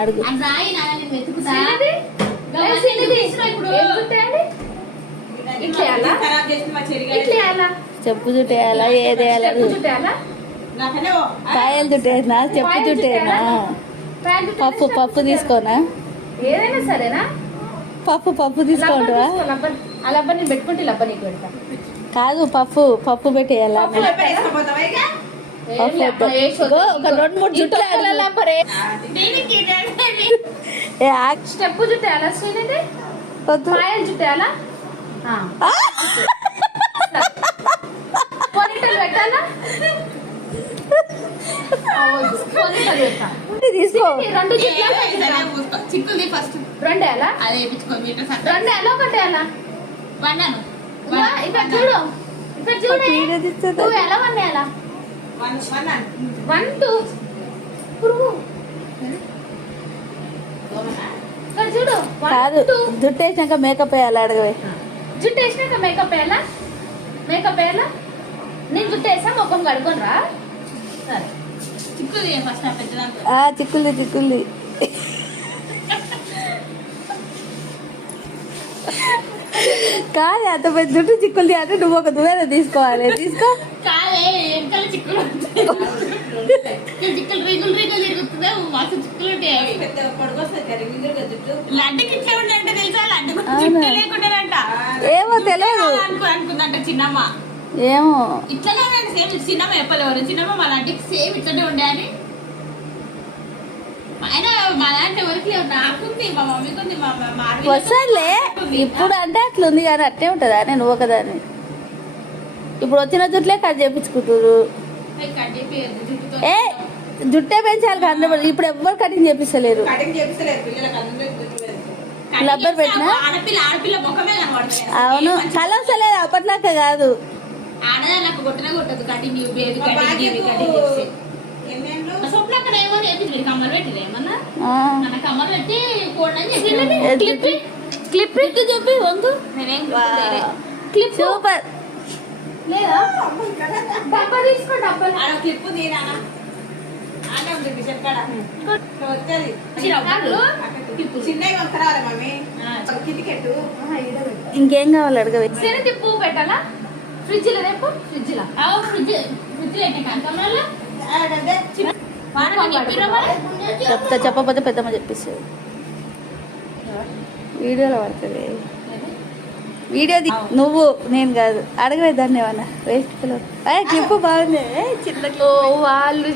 అడుగు. చెప్పు చుట్టేయాలా ఏదేయాలా? కాయలు చుట్టేనా చెప్పు చుట్టేనా? పప్పు తీసుకోనా? ఏదైనా సరేనా? పప్పు తీసుకోండివా? అలా నేను పెట్టుకుంటే లబ్బ నీకు పెడతా. కాదు పప్పు పెట్టేయాలా? ఒక 2-3 జుట్టు స్టెప్ చుట్టేయాలా? శ్రీనిధి కాయలు చుట్టేయాలా? పెట్టాలా? తీసుకో. 2 చిక్కులు ఫస్ట్ 2 వేయాలా? 2 వేయాలా? 1 వేయాలా? ఇక్కడ చూడు 2 వేయాలా? 1 వేయాలా? 1 2 పురుగు ఇక్కడ చూడు. కాదు జుట్టు వేసినాక మేకప్ వేయాలి. అడగవే. జుట్టు వేసినాక మేకప్ వేయాలా? నేను జుట్టు వేసా ముఖం కడుకొని రా. సరే చిక్కుల్ది కాదు అంత పెద్ద జుట్టు చిక్కుల్ది అంటే నువ్వు ఒక దువ్వేద తీసుకోవాలి. తీసుకో. చిక్కులు రీగులు తిరుగుతుందా? మస్తు చిక్కులు ఉంటాయి. లడ్డుకి ఇట్లా ఉండంటే తెలుసా? లడ్డు లేకుండానంట. ఏమో తెలియదు అనుకుందంట చిన్నమ్మ. ఏమో ఇట్లనే సేమ్ చిన్నమ్మ చెప్పలేవారు. చిన్నమ్మ మా లాంటికి సేమ్ ఇట్లనే ఉండే అని. అయినా మా లాంటి ఎవరికి నాకుంది, మా మమ్మీకి ఉంది, వస్తానులే. ఇప్పుడు అంటే అట్లుంది కానీ అట్టే ఉంటుందా? నేను ఒకదాన్ని ఇప్పుడు వచ్చిన జుట్లే కట్ చేయించుకుంటారు. ఏ జుట్టే పెంచాలి కదా. ఇప్పుడు ఎవ్వరు కటింగ్ చేపిస్తలేరు. రబ్బర్ పెట్టినా అవును కలవసలేదు. అప్పట్లాక కాదు. ఆడదానికి కొట్టినా కొట్టదు కటింగ్. కమ్మలు పెట్టిలే ఏమన్నా? కమ్మలు పెట్టి క్లిప్ పెట్టి చెప్పి వంతు క్లిప్ సూపర్ లేదా? డబ్బా తీసుకో. డబ్బా క్లిప్ ఇంకేం కావాలి? అడగవే. శనగ పువ్వు పెట్టాలా? ఫ్రిడ్జ్ లో రేపు ఫ్రిడ్జ్ చెప్పకపోతే పెద్దమ్మ చెప్పిస్తుంది. వీడియోలో పడుతుంది. నువ్వు నేను కాదు. అడగవే దాన్ని ఏమన్నా వేస్ట్ పిల్లలు. క్లిప్ బాగుంది. చిన్న వాళ్ళు